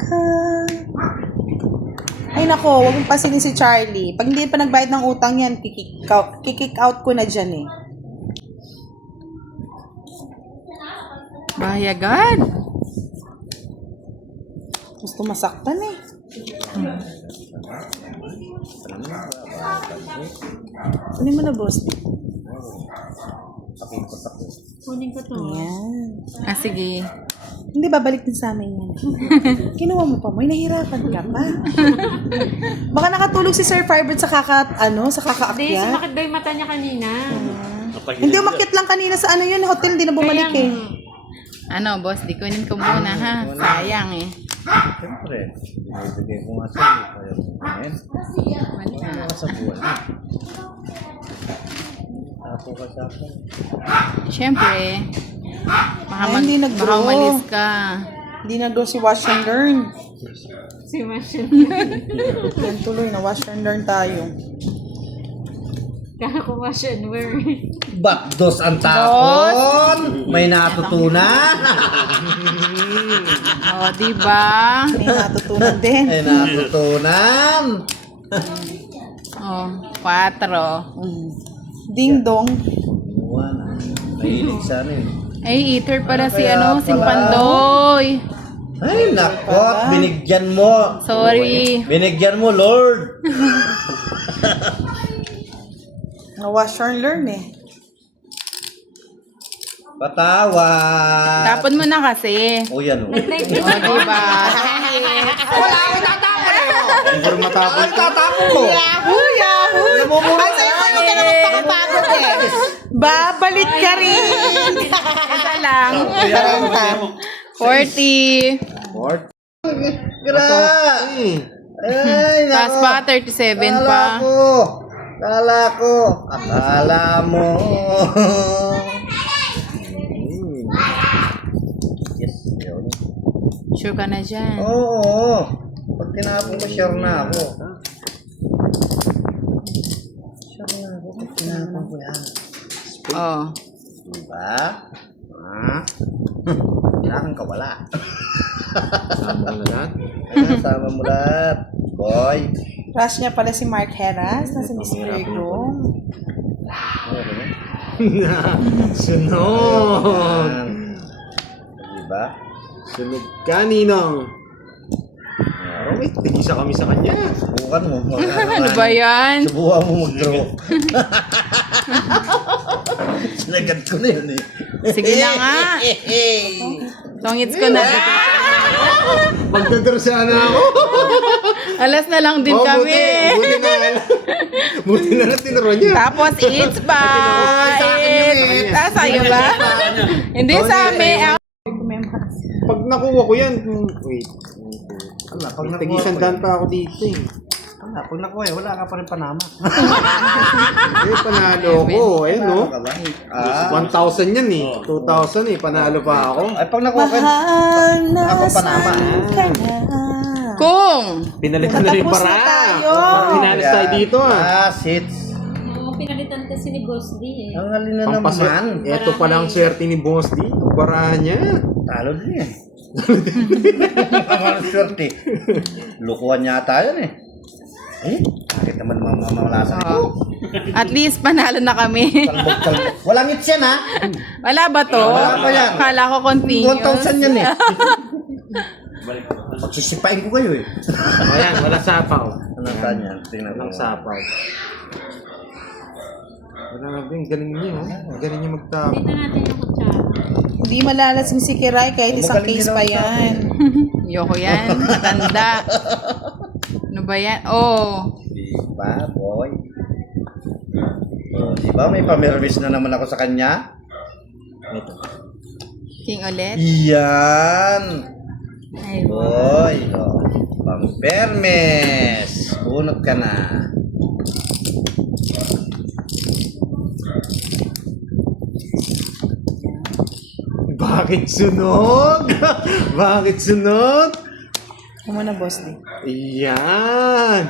ka. Ay nako, huwag mong pasinin si Charlie. Pag hindi pa nagbayad ng utang yan, kick out ko na dyan eh. Bahayagan. Gusto masaktan eh. Kunin mo na, boss. Kunin ko to. Ayan. Ah, sige. Hindi, babalik din sa amin yan. Kinuha mo pa mo, nahihirapan ka pa. Baka nakatulog si Sir Firebird sa Hindi, kakaakyat. sumakit daw yung mata niya kanina. Hindi, umakyat lang kanina sa ano yun, hotel, hindi na bumalik eh. Ano, boss? Di kunin ko muna, ha? Sayang eh. Siyempre, binibigay ko nga sa iyo. Kaya ngayon, wala ka sa buwan. Tapo ka sa akin. Siyempre. Baka, Ay, hindi nag-grow. baka umalis ka. Hindi na daw si Wash and Learn. Si Mashin. Yan tuloy na, Wash and Learn tayo. Kaya ko Mashin, where? Bakdos ang tapon! May natutunan! O, diba? May natutunan din. May natutunan! O, 4. Ding dong. Buwan. Mahilig sa ano yun. Ay, eater pala si Kaya si pala. Pandoy. Ay, nakot! Binigyan mo! Sorry. Binigyan mo, Lord! Wash and Learn eh. Patawad! Tapon mo na kasi. O yan o. O, diba? Wala akong tatapon eh! Hindi ko matapon. Ay, tatapon ko! Yahoo! Yahoo! Namumula Ay, sa'yo ano ka naman pakapagod eh. Babalik ka rin. Isa lang. 40. Lord. Gra! Ay, Tapos nako. pa, 37 pa. Akala mo. Yes, yun. Sure ka na dyan. Oo. Pag tinapon mo, sure na ako. Sure na ako pag tinapon ko yan. Oh. Diba? Ha? Kailangan ka wala. Sama mo lahat? Sama mo lahat. Boy. Crush niya pala si Mark Heras na si Miss Virgo. Sunog! Diba? Sunog ka, Ninong! May tigisa kami sa kanya. Subukan mo. Ano ba yan? Subukan mo mag-draw. Sinagad ko na yun eh. Sige na nga. Tongits ko na. Magdadaro sana ako. Alas na lang din kami. Buti na lang tinuro niya. Tapos it's bye. Sa'yo ba? Hindi sa amin. Pag nakuha ko yan, wait. Wala, pag nakuha Tag-isang ko daan yan. pa ako dito eh. Wala, pag nakuha eh, wala ka pa rin panama. Eh, panalo ko. Ayun no. Ka ba? Ah. 1,000 yan eh. 2,000 eh. Panalo pa ako. Ay, pag nakuha ka, Mahal na ako panama. saan ka na. Kung. Pinalitan na rin Patapos para. na tayo. Parang pinalis tayo dito ah. Seats. Oo, pinalitan kasi ni Boss D eh. Ang halin na Pampaswerte. naman. Ito pala ang swerte ni Boss D. Barahan niya. Talo din eh. Ang swerte. Lukuhan yata yun eh. Eh, bakit naman mamamalasan Oh. ko? At least panalo na kami. Kalbog. Walang ngits yan ha. Wala ba to? Wala pa yan. Kala ko continuous. 1,000 yan eh. Magsisipain ko kayo eh. Ayan, wala sapaw. Anong saan yan? Tingnan ko. Walang sapaw. Wala nga ba yung galing niya, oh. Ang galing niya magtapon. Dito natin yung kutsara. Hindi malalasing si Kiray kahit isang Magaling case din pa ako sa yan. Yoko yan. Matanda. Ano ba yan? Oh. Diba, boy? Oh, diba may pamirwis na naman ako sa kanya? Ito. King ulit. Iyan! Ay, Boy! Oh, pang-permes! Bunot ka na. Bakit sunog? Bakit sunog? Ano mo na, boss D? Iyan!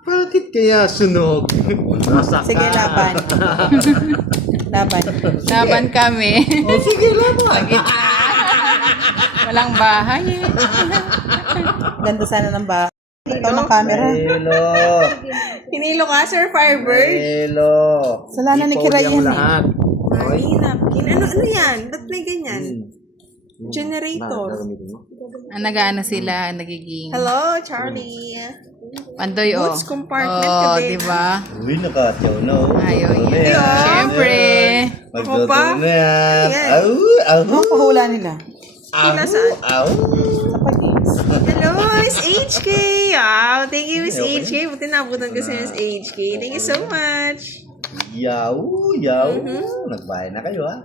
Bakit kaya sunog? Nasa Sige, laban. Laban. Laban kami. Oh, sige lang mo. Walang bahay eh. Ganda sana ng ba. Ito ng camera. Hello. Hinilo ka, Sir Firebird? Hello. Sala na ni Kiray Ipoli ang yan eh. lahat. Mahina. Ano yan? Ba't may ganyan? Generator. Ang nag-ano sila, nagiging Hello, Charlie. pandoy oh. Boots compartment Oh, ka din. di ba? Uy, nakatyaw na. Ayaw Magdodoro yan. na yan. Siyempre. Magdodoro pa? na yan. Ayan. Au, au. Ano pahula nila? Au, Nasaan? au. Sa pag-is. Hello, Miss HK. Wow, thank you, Miss HK. Buti nabutan ko si Miss HK. Thank you so much. Yaw, yaw. Nagbahay na kayo, ha?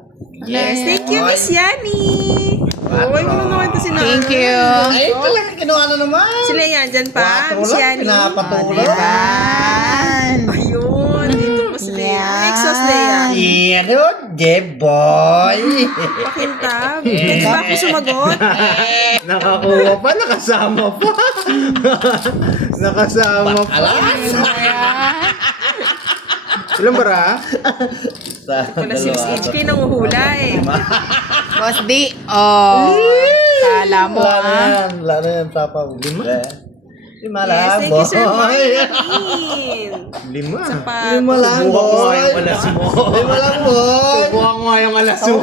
Yes, thank you, Miss Yani. Oh, ay, mo naman ito sila. Thank you. Ay, talaga kinuha na naman. Sila yan, dyan pa. Quatro Miss lang, Yani. pinapatuloy. Diba? Ayun, dito pa sila yan. Exos na yan. Ano, J-boy. Pakintab. Pwede ba ako sumagot? Nakakuha pa, nakasama pa. Nakasama pa. Alas. Ilan bara? Wala si Miss HK nanguhula eh. Boss D. Oh. Kala mo Wala na ah. yan. Wala na yan, Papa. Lima. Lima Yes, lang, thank you, Sir boy. Martin. 5. Pa. Lima lang, Subukan ko nga boy. yung alas mo. Lima lang, boy. Subukan ko nga yung alas mo.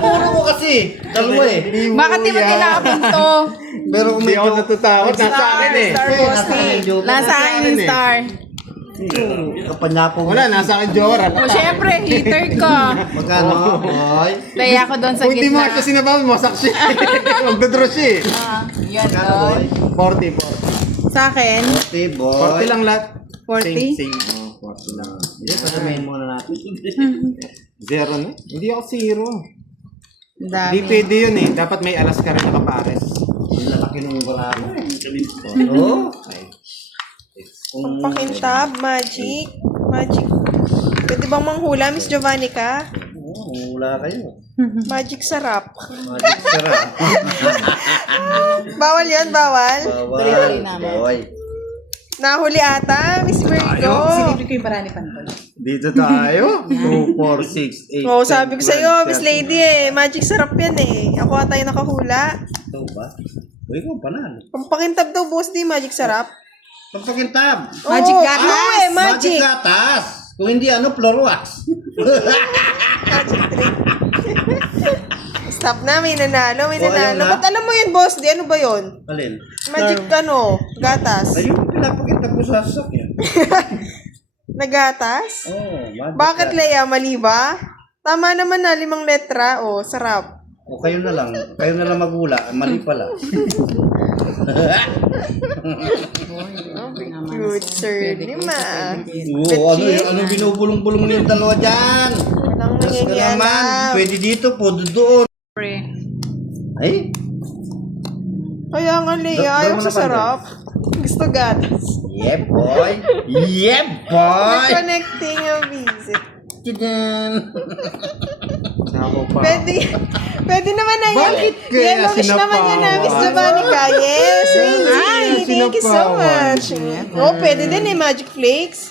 Puro mo kasi. Dalawa eh. Bakit di mo tinapon to? Pero kung Hindi medyo... ako natutakot. Nasa akin eh. Nasa medyo... Nasa akin yung star. Kapanyapo mo. Wala, nasa akin Jora. O syempre, hater ka. Magkano, boy? Kaya ako doon sa Kung hindi mo gitna. siya sinabaw, masak siya. Magdodraw siya eh. Yan Magkano, boy? doon. 40. Sa akin, 40, boy. 40 lang lahat. 40? Sing. Oh, 40 lang. Hindi, pasamahin muna natin. Zero na? Hindi ako zero. Ang Hindi dami. pwede yun eh. Dapat may alas ka rin nakapares. Yung lalaki nung barako eh. Oo. Pakintab, magic. Magic. Pwede bang manghula, Miss Giovannica? Oo, wala kayo. Magic sarap. Magic sarap. Bawal yan, bawal. Bawal, boy. Nahuli ata, Miss Virgo. Silipin ko yung barani pantoy. Dito tayo. 2, 4, 6, 8, Oo, sabi ko sa'yo, Miss Lady eh. Magic sarap yan eh. Ako ata yung nakahula. Ito ba? Uy, ikaw panalo. Pampakintab daw, boss, di magic sarap. Pagpakintab. Magic gatas? Oo, eh, magic. gatas. Kung hindi ano, floor wax. Magic trick. Stop na, may nanalo, may Oh, ayan nanalo. na. Ba't alam mo yun, boss? Di ano ba yun? Alin? Magic ano? Gatas. Ayun, pinapakintab ko sa sasakyan. Nagatas? Oh, magic Bakit, gatas. Leia? Mali ba? Tama naman na, 5 letra. Oh, sarap. O kayo na lang. Kayo na lang maghula. Mali pala. Good sir. 5. Oo, ano binubulong-bulong niyo yung dalawa dyan? Walang Diyos ka naman. nangyayala. Pwede dito po, doon. Pre. Ay, Kaya nga, Leia, Daw ayaw mo sa na sarap. Gusto gatas. yeah boy. Yeah boy. Connecting yung visit. Tidan. Ako pa. Pwede naman na yan. Bakit kaya Yellowish naman yan na, Miss sinapawan? Giovannica. Yes, Winzy. Ay, Thank you so sinapawan. much. Oh, pwede din eh, Magic Flakes.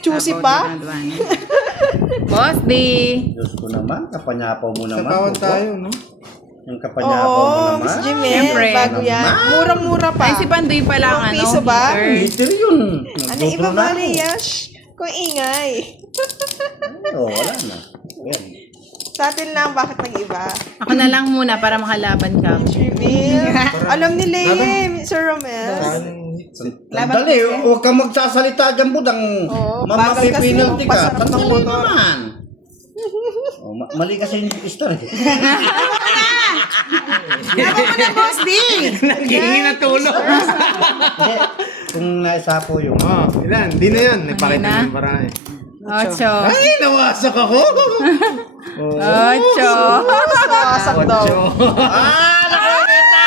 Juicy pa. Boss D. Diyos ko naman, kapanyapaw mo naman. Sabawan Bobo. tayo, no? Yung kapanyapaw mo Oo, naman. Miss Jimel. Siyempre. Bago yan. Murang-mura pa. Ay, si Pandoy pa lang, ano? Piso ba? hater. Liter yun. Ano iba ba, Leia? Shh. Kung ingay. Oo, wala na. Yan. Sa atin lang, bakit nag-iba? Ako na lang muna para makalaban ka. Reveal. Alam ni Leia, Sir Romel. Dali, huwag kang magsasalita dyan, budang. Oo, bagal kasi Mapipinalty yung ka. pasarap ng Tanong mo motor. naman. Oh, mali kasi yung story. Boss D! Naghihingi na tulong. Hindi, kung naisapo yung... Oh, ilan? Di na yan. Nagpakita na? ng paraan eh. 8. Ay, nawasak ako! 8. Nawasak daw. Ah, nakakita!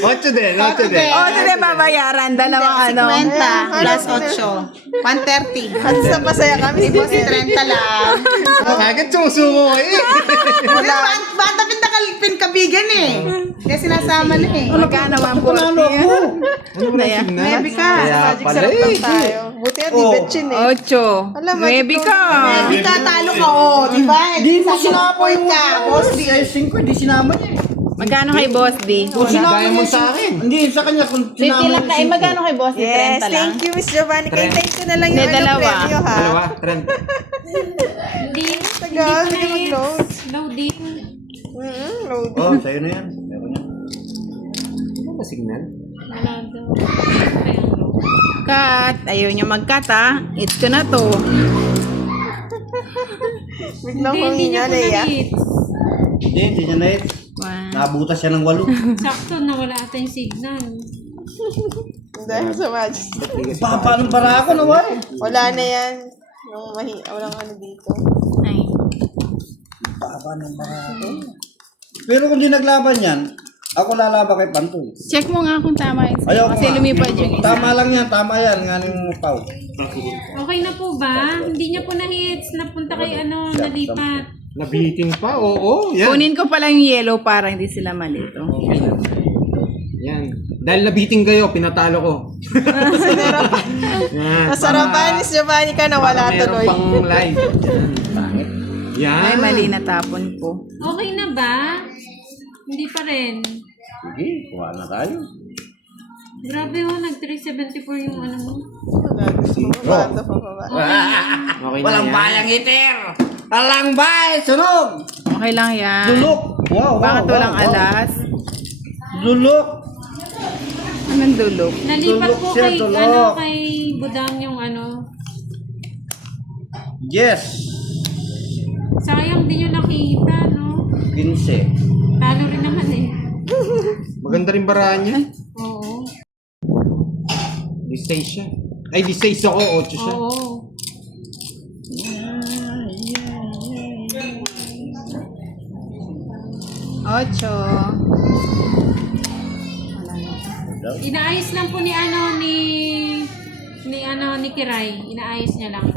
8 din, 8 din. O, ito na babayaran. Dalawang ano. 50 plus 8. 130. At sa masaya kami, si Boss 30 lang. Agad sumusuko eh. Wala. Bata pinkabigan eh. Kaya sinasama na eh. Magkano 140? Panalo ako. Ano ba na? Kaya Kaya Maybe ka. Kaya Magic pala sarap lang eh. tayo. Buti yan, di bet yun eh. 8. Alam, Maybe ka. Hindi ka, talo ka, oh. Diba? Hindi mo sinama point ka, boss. Boss, ay 5, hindi sinama niya. Magkano kay Boss D? Kung sinama Gaya mo niya sa akin. Hindi, sa kanya kung 50 sinama lang na. Eh, magkano kay Boss D? 30 Yes, lang. thank you, Miss Giovanni. Kaya thank you na lang yung Hindi, dalawa. premyo, ha? Dalawa, trend. Hindi. Tagal, hindi mag-load. Loading. Load. Oh, sa'yo na yan. Meron yan. Ano ba signal? Wala daw. Kaya load. Cut. Ayaw niya mag-cut ha. It's ko na to. Biglang Hindi niya humina, po Leia. na-hit. Hindi niya na-hit. One. Nabutas siya ng 8. Sakto, nawala ata yung signal. Dahil sa Majesty. Baba ng bara ako na wala. Wala na yan. Walang ano dito. Ay. Baba ng bara ako. Pero kung di naglaban yan, ako lalaban kay Pantoy. Check mo nga kung tama yun. Ayaw ko Kasi nga. lumipad yung isa. Tama lang yan, tama yan. Nga ng pau. Okay na po ba? Hindi niya po na-hits. Napunta kay nalipat. Nabiting pa, oo. Yan. Kunin ko pala yung yellow para hindi sila malito. Yan. Dahil nabiting kayo, pinatalo ko. Yan. Masarapan, Miss Giovanni ka na wala Meron tuloy. pang live. Yan. Ay, mali na tapon ko. Okay na ba? Hindi pa rin. Sige, kuha na tayo. Grabe ho, nag-374 yung ano mo. Bata pa ba? Okay na Walang yan. bayang iter! Walang bay! Sunog! Okay lang yan. Dulok! Wow, wow, Bakit walang wow. alas? Dulok! Anong dulok? Nalipat Tulog po siya, kay, tulog. kay Budang yung Yes! sayang din yung nakita, no? 15. Talo rin naman eh. Maganda rin baraan niya. Oo. Di 6 siya. Ay, di 6 ako, 8 siya. Oo. Ocho. Inaayos lang po ni Kiray. Inaayos niya lang.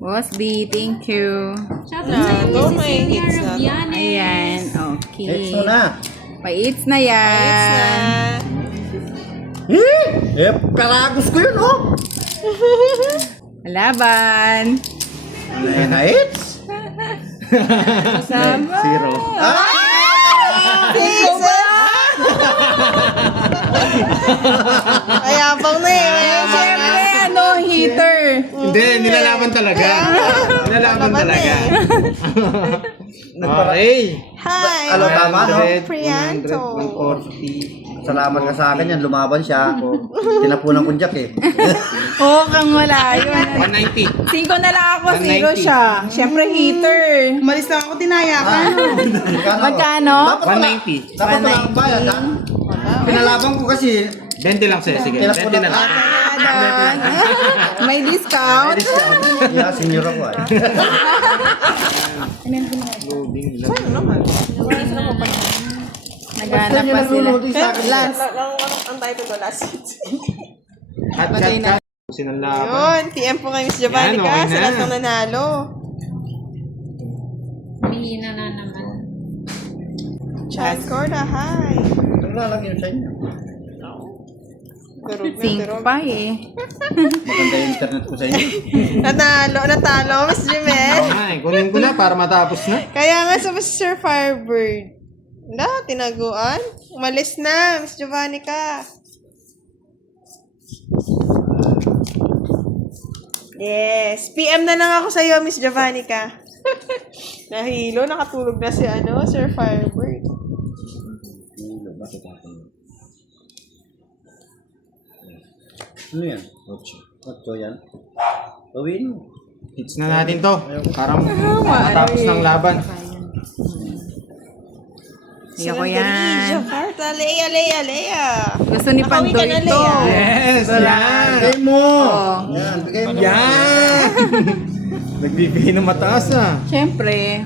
Boss B, thank you. Shout out sa Go, iyo, may si Cecilia hits na. Rubianes. Ayan, okay. Next mo na. Pa-eats na yan. Karagos ko yun, oh! Laban. Hits? Kasama. 0. Ay, abang na eh. Siyempre, heater. Hindi, nilalaban talaga. Nilalaban talaga. Okay. Hi! Ano, tama, no? 100, Priyanto. 140. Salamat ka sa akin yan. Lumaban siya. Tinapunan ko jack eh. Oo, kang wala yun. 190. 5 na lang ako, 0 190. siya. Siyempre, heater. Umalis lang ako, tinaya ka. Magkano? Dapat wala 190. akong bayad, ha? Pinalaban ko kasi. 20 lang siya. Sige, 20 na lang. Adan. May discount. Yeah, senior ako ay. Loading lang. Naghanap pa sila. Last. Ang title ko, last hit. Cut. Sinalaban. Yun, PM po kay Miss Giovanni Yan, ka. okay Sa na. lahat ng nanalo. Mahina na naman. Chat Corda, hi. Naglalagyan sa inyo. Durog na 5 durog. pa eh. Maganda yung internet ko sa inyo. Natalo, Miss Jimel. Ay, kunin ko na para matapos na. Kaya nga sa Sir Firebird. Wala, tinaguan. Umalis na, Miss Giovanni ka. Yes. PM na lang ako sa iyo, Miss Giovanni ka. Nahilo, nakatulog na si Sir Firebird. Ano yan? 8 yan. Gawin mo. Hits na natin to. Para matapos ng laban. Hindi ko yan. Jakarta, Leia. Gusto ni Nakauwi ka Pandoy na, ito. Lea. Yes! Yan! Bigay mo! Oh. Yan, bigay mo. Yan! Nagbibigay ng mataas ah. Siyempre.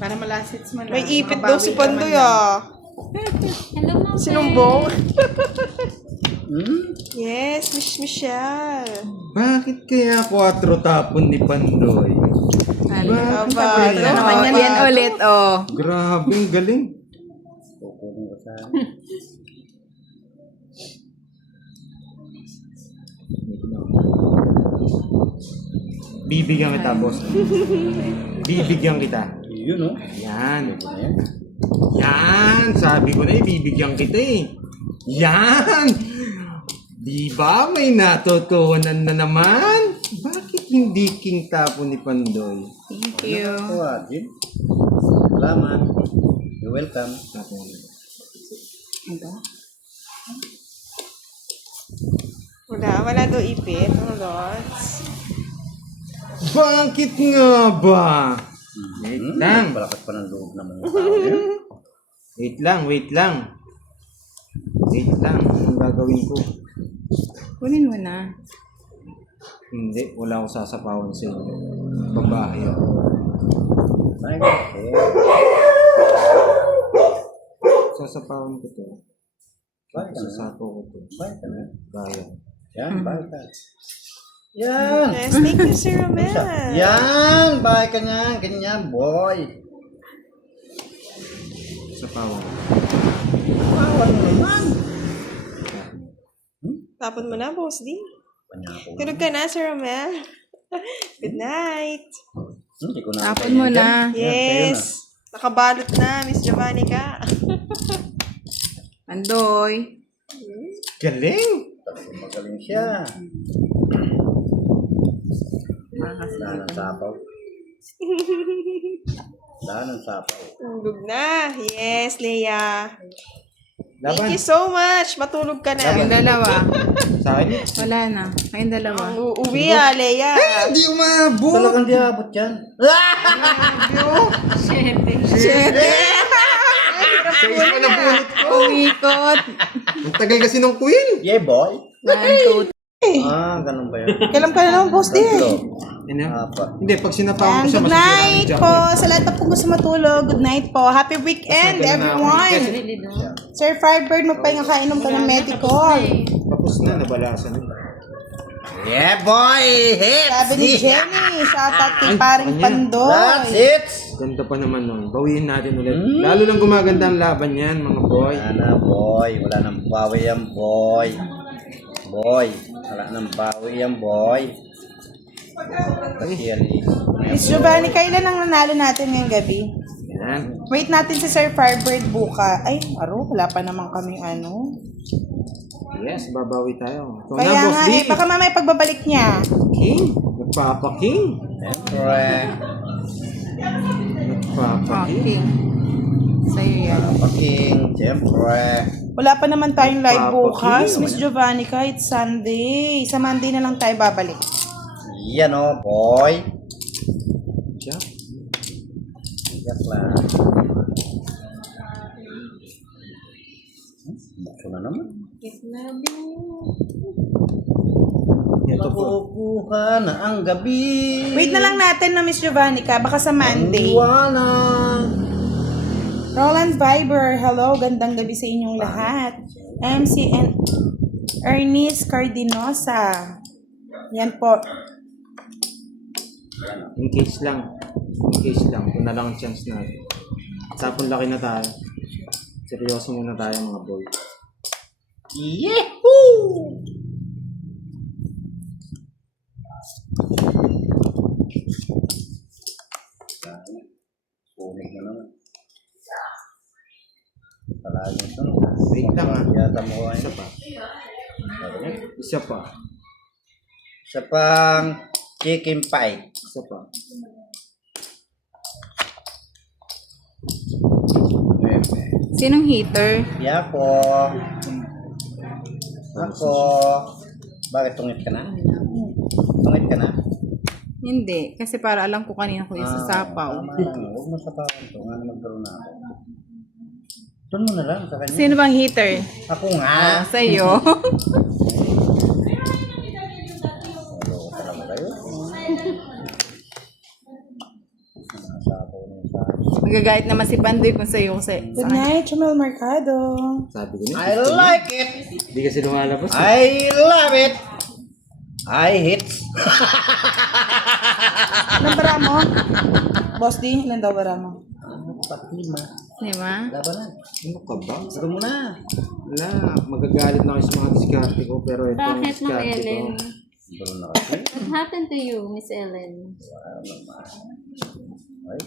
Para malasits mo lang. May ipit daw si Pandoy Hello, Mom. Sinumbong. Hmm? Yes, Miss Michelle. Bakit kaya 4 tapon ni Pandoy? Aba, Ito naman yan ulit, oh. Grabe, ang galing. Kukunin ko sa... Bibigyan kita, boss. Bibigyan kita. Yun, no? Yan. Ayan. Yan! Sabi ko na bibigyan kita eh. Yan! Di ba may natutunan na naman? Bakit hindi king tapo ni Pandoy? Thank you. Kuha, Jim. Salamat. You're welcome. Wala daw ipit. Ano, Lods? Bakit nga ba? Wait lang. Palakas pa ng loob ng mga tao yan. Wait lang. Wait lang. Anong gagawin ko? Kunin mo na. Hindi. Wala akong sasapawan sa inyo. Babae ako. Ay, okay. Sasapawan ko to. Bakit ka na? Sasapaw ko to. Bakit ka na? Bayan. Yan, bakit ka? Yan! Yes, thank you, Sir Romel. Yan! Bakit ka na? Ganyan, boy! Sasapawan ko. Bawan mo naman! Tapon mo na, Boss D. Panyako. Tulog ka na, Sir Romel. Good night. Hindi ko na. Tapon mo na. Yes. Nakabalot na, Miss Jovannica. Pandoy. Galing! Magaling siya. Wala ng sapaw. Wala ng sapaw. Tulog na. Yes, Leia. Laban. Thank you so much. Matulog ka Kayong na. dalawa. Sa akin? Wala na. Kayong dalawa. Uuwi Leia. Hindi umabot! Talagang di abot yan. Sa isa na bunot ko. Umikot. Ang tagal kasi ng queen. Yeah, boy. 1, 2, Ah, ganun ba yan? Kailan ka na naman, Boss D? Ito. Ano? Apa. Hindi, pag sinapawan ko And siya, good masisira yung night jacket. po sa lahat na po gusto matulog. Good night po. Happy weekend, Sabi na ako, everyone. Sir Firebird, magpahinga ka, inom ka ng medical. Tapos na, nabalasan na. Yeah, boy! Hits! Sabi ni Jenny, shoutout kay Ay, paring kanya. Pandoy. That's it! Ganda pa naman nun. Bawiin natin ulit. Lalo lang gumaganda ang laban yan, mga boy. Wala na, boy. Wala nang bawi yan, boy. Boy. Wala nang bawi yan, boy. Kasi yan eh. Miss Giovanni, kailan ang nanalo natin ngayong gabi? Yan. Wait natin si Sir Firebird buka. Ay, wala pa naman kaming ano. Yes, babawi tayo. Ito na, Kaya boss nga D. baka mamaya pagbabalik niya. King. Nagpapa-king. Siyempre. Nagpapa-king. Okay. Sa'yo yan. Paking. Siyempre. Wala pa naman tayong live Papa bukas, King. Miss Giovanni, kahit Sunday. Sa Monday na lang tayo babalik. Yan o, boy. Jack. Yan lang. Bukso na naman. Ito po. Makukuha na ang gabi. Wait na lang natin na Miss Giovanni ka, baka sa Monday. Iwanan. Roland Viber, hello, gandang gabi sa inyong lahat. MC and Ernest Cardinosa. Yan po. In case lang. In case lang. Kung na lang ang chance natin. Tapon laki na tayo. Seryoso muna tayo, mga boy. Yehoo! Sunig na naman. Palagi ito. Wait lang, ha. Yata mo ay. Isa pa. Isa pa. Isa pang chicken pie. Isa pa. Sinong heater? Yako. Ako. Bakit tungit ka na? Tungit ka na? Hindi. Kasi para alam ko kanina ko isasapaw. Tama lang. Huwag mo sapawan to. Nga na magkaroon na ako. Doon mo na lang sa kanya. Sino bang heater? Ako nga. Sa'yo. Loko talaga kayo. Nasapaw na yung sabi. Magagait naman si Pandoy kung sa'yo ko sa Good night, Chumel Mercado. Sabi ko na. I like it. Hindi kasi lumalabas. I love it. I hit. Ilan bara mo? Boss D, ilan daw bara mo? Patlima. Di ba? Laban na. Ano ka ba? Gusto mo na. Wala, magagalit na kayo sa mga diskarte ko, pero ito ang Bakit, Ma'am diskarte ko. Ellen? Siguro na kasi. What happened to you, Miss Ellen? Ay.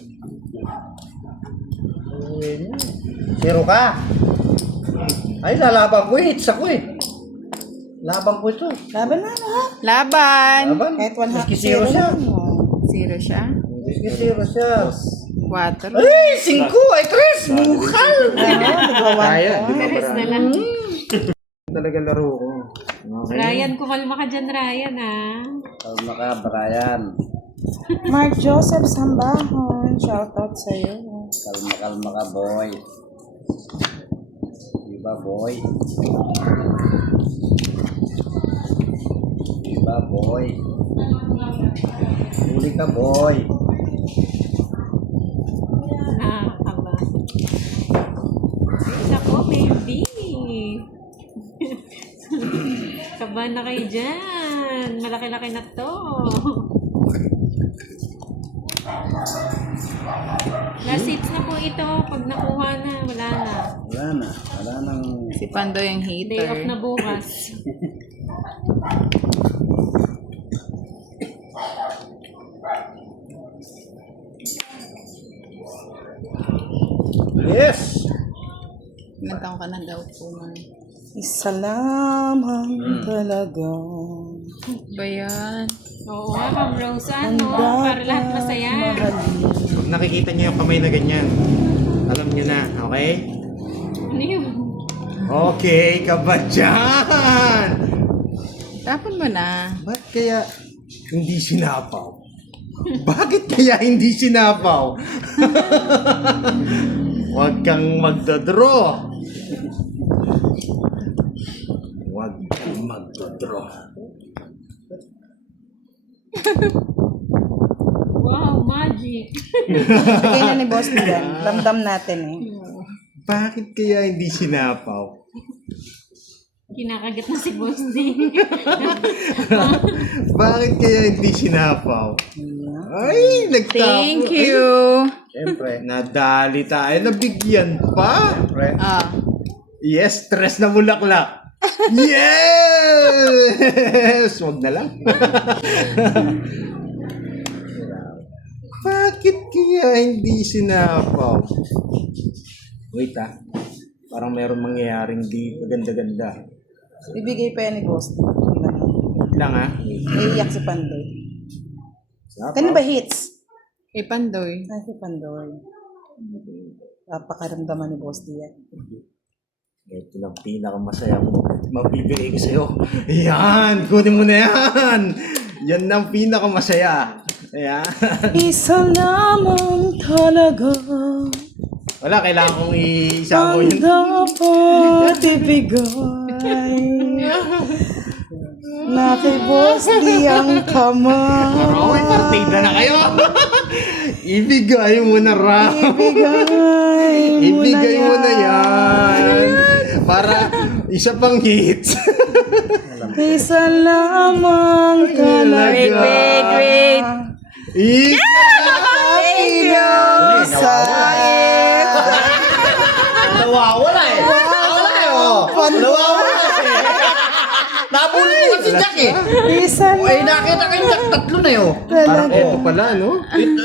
Zero ka. Ay, lalaban ko eh. Hits ako eh. Laban ko ito. Laban na, ha? Laban! Laban. Kahit 1 Maski zero siya. Zero siya. Maski zero siya. 4. Ay, 5 ay 3. Bukal. Kaya, di ba Pares na parang lang. talaga laro ko. Okay. Ryan, kumalma ka dyan, Ryan, ah. Kalma ka, Brian. Mark Joseph Sambahon, shoutout sa'yo. Kalma ka, boy. Diba, boy? Diba, boy? Huli ka, boy. Nakakaba. Ay, nako, baby. Kaba na kayo dyan. Malaki-laki na to. Last hits na po ito. Pag nakuha na, wala na. Wala na. Wala nang... Si Pando yung Day off na hater. bukas. Yes! Ilang taon ka na daw po, man. Isa lamang talaga. Ba yan? Oo nga, Ma'am Rose. Ano? Para lahat masaya. Pag nakikita niyo yung kamay na ganyan, alam niyo na, okay? Ano yun? Okay, kabadyan! Tapon mo na. Ba't kaya hindi sinapaw? Bakit kaya hindi sinapaw? Huwag kang magdodraw. Huwag kang magdodraw. Wow, magic. Bigay na ni Boss D yan. Ramdam natin eh. Bakit kaya hindi sinapaw? Kinakagat na si Boss D. Bakit kaya hindi sinapaw? Ay, nagtapo. Thank you. Siyempre. Nadali tayo, nabigyan pa. Siyempre. Ah. Yes, stress na bulaklak. Yes! Wag na lang. Bakit kaya hindi sinapaw? Wait parang meron mangyayaring di maganda-ganda. Ibigay pa yan ni Boss D. Wait lang Naiiyak si Pandoy. Sapaw. Kanina ba hits? Kay Pandoy. Ay, si Pandoy. Napakaramdaman ni Boss D yan. Ito lang pinakamasaya ko. Mabibigay ko sa'yo. Yan! Kunin mo na yan! Yan ang pinakamasaya. Ayan. Isa lamang talaga Wala, kailangan kong isama ko ang yun. dapat ibigay na kay Boss D ang kamay. Roy, partida na kayo. Ibigay mo na raw. Ibigay mo na yan. Para isa pang hits. Isa lamang talaga. Wait. Thank you. Nawawala eh. Nawawala eh. Oh. Nawawala eh. Nabulot ko kasi Jack eh. Isa Ay, nakita ko yung Jack, tatlo na yun. Parang, Ito pala, no?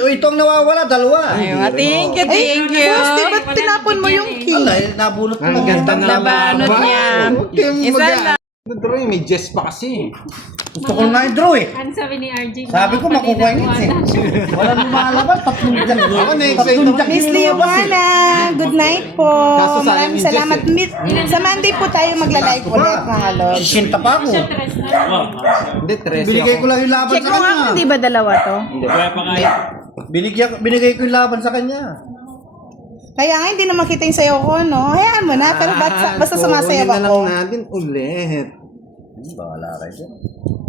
Itong nawawala, dalawa. Thank you, thank you. Boss D, ba't tinapon mo yung key? Wala eh, nabulot ko. Ang ganda na Nabanot niya. Isa lang. Drawing, may jest pa kasi. Gusto ko nga yung draw eh. Ano sabi ni RJ? Sabi ko, makukuha yung hits eh. Walang lumalabas, tatlong Jack. Ako na-excite Tatlong ako. Jack Miss yung lumabas eh. Liwana, good night po. Kaso sayang Maraming yung salamat. Jess Sa Monday po tayo magla-live ulit, mga lord. Sisinta pa ako. Siya, tres na. Hindi, 13 Binigay ako. ko lang yung laban Check sa mo nga kanya. kung di ba dalawa to? Binigay ko yung laban sa kanya. Kaya nga, hindi naman kita yung sayo ko, no? Hayaan mo na, pero basta sumasayaw kunin na ako. lang natin ulit. Bahala kayo dyan.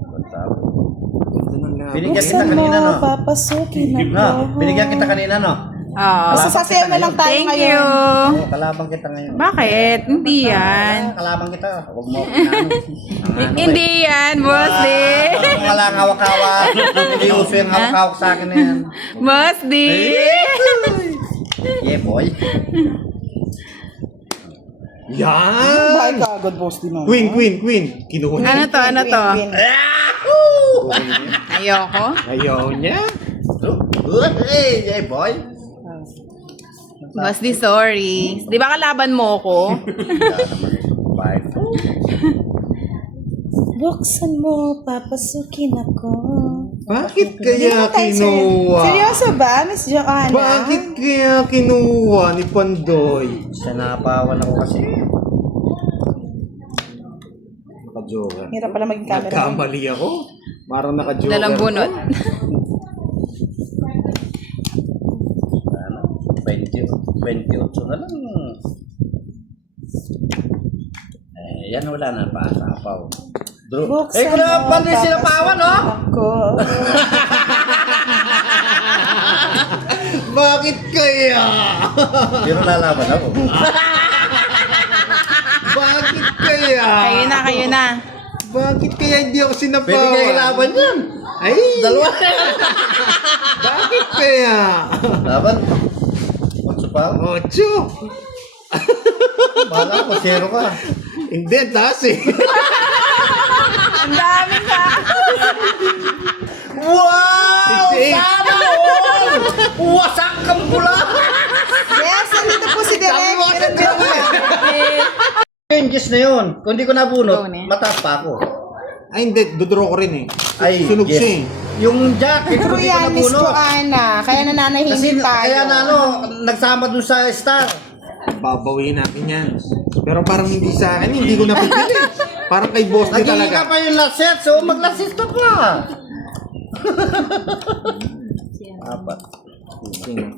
Basta. Ganda ng laban. Binigyan kita Buksan mo, kanina, no? papasukin No, ako. binigyan kita kanina, no? Oo. Basta sasayaw na lang tayo Thank ngayon. you. Oo, kalabang kita ngayon. Bakit? Hindi yan. Kalabang kita. Huwag mo kinano. Hindi yan, Boss D. Wala ang hawak-hawak. Hindi uso yung hawak-hawak sa akin na yan. Boss D. Yeah, boy. Yan! Bakit kagad, boss din naman? Queen. Kinuha niya. Ano to? Ayoko. Ayaw niya. Hey, yeah, boy. Boss D, sorry. Di ba kalaban mo ko? Bye. Buksan mo, papasukin ako. Bakit kaya kinuha? Seryoso ba, Miss Joanna? Bakit kaya kinuha ni Pandoy? Sinapawan ako kasi. Naka-joker. Hirap pala maging camera. Nagkamali ako. Parang naka-joker. Dalang bunot. Ano? 28 na lang. Yan wala na pa. Sapaw. Buksan Eh, kung naman pa rin sila pawan, no? Ako. Bakit kaya? Pero lalaban ako. Bakit kaya? Kayo na. Bakit kaya hindi ako Pwede sinapawan? kayo laban yan. Ay! Dalawa. Bakit kaya? Laban. 8 pa. 8. Bala ko, 0 ka. Hindi, taas eh. Ang dami ka. Wow! 58. Sana all! Wasak kang pula! Yes, nandito po si Direk. Changes na yun. Kung di ko nabunot, Go na. mataas pa ako. Ay, hindi. Dodraw ko rin eh. Ay, Sunog yes. siya eh. Yung jacket, True kung di ko yan, Miss nabunot. Joanna. Kaya Kasi nananahimik tayo. kaya na ano, nagsama dun sa star. Babawiin natin yan. Pero parang hindi sa akin, hindi ko napipili. Parang kay boss din Naghihinga talaga. pa yung last set, so mag-last ka pa. Apat. Sino?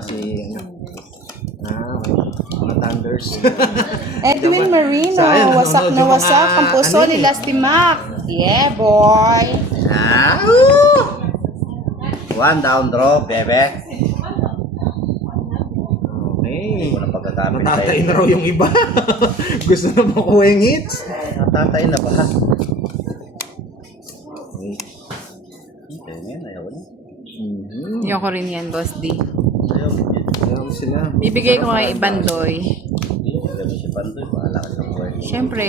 Si ano? Okay. Mga Thunders. Edwin Marino, Sayang, wasak nanonood na yung wasak mga ang puso ano ni eh. Lasty Mac. Yeah, boy. One down draw, bebe. Okay. Walang pagkakamit Natatay na raw yung iba. Gusto na makuha yung hits. Natatay na ba? Okay. Okay, ngayon, ayaw niya. Ayoko rin yan, Boss D. Ayaw niya. Alam sila. Bibigay ko kay Bandoy. Alam si Pandoy, bahala ka sa buhay. Siyempre.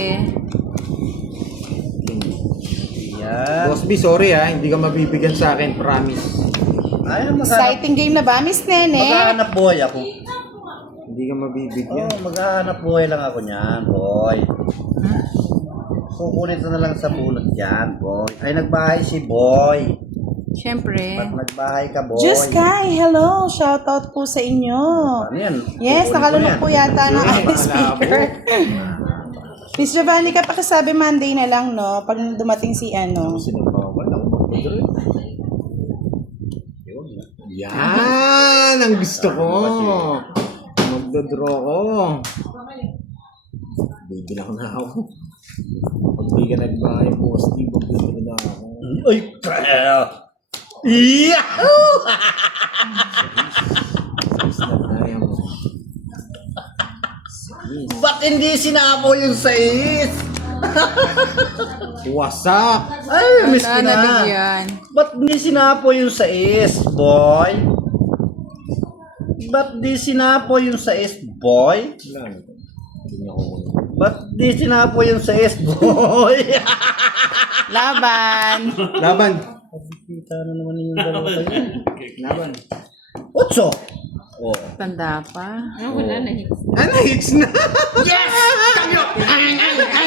Yan. Boss B, sorry ha. Hindi ka mabibigyan sa akin. Promise. Ay, maghanap, Exciting game na ba, Miss Nene? maghanap buhay ako. Hindi ka mabibigyan. Oo, maghanap buhay lang ako niyan, boy. Kukunin ko na lang sa bunot yan, boy. Ay, nagbahay si boy. Siyempre. Ba't nagbahay ka, boy? Just Kai, hello. Shoutout po sa inyo. Ano yan? Yes, Kukunin ko nakalunok yan. po yata ng Malabo. ating speaker. Miss Giovanni, pakisabi Monday na lang, no? Pag dumating si ano. Sinabawal ako magpadraw. Yan! Ang gusto ko! Magdodraw ko. Bibilang na ako. Pag di ka nagbahay po, Steve, magdodraw na ako. Ay, kaya. Yahoo! Is na kaya mo. Ba't hindi sinapo yung sais? Wasak! Ay, miss ko Sana na. nabigyan. Ba't hindi sinapo yung sais, boy? Ba't di sinapo yung sais, boy? Wala na. Hindi niya ako kunin. Ba't di sinapo yung sais, boy? Laban. Laban! Kita na naman yung dalawa kayo. Laban! Otso! Oh. Tanda pa. Ah, wala na hits. Ano, hits na? Yes! Kayo! Ay,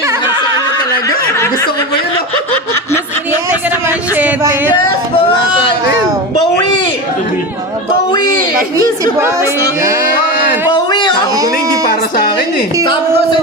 nasa ano talaga? Gusto ko ba yun? oh? Mas inintay ka naman, Miss shit. Giovanni. Yes, boy! Bawi! Bawi! Bawi si boss. Yan! Bawi! Sabi ko na hindi para sa akin eh. Thank you. Sabi ko sa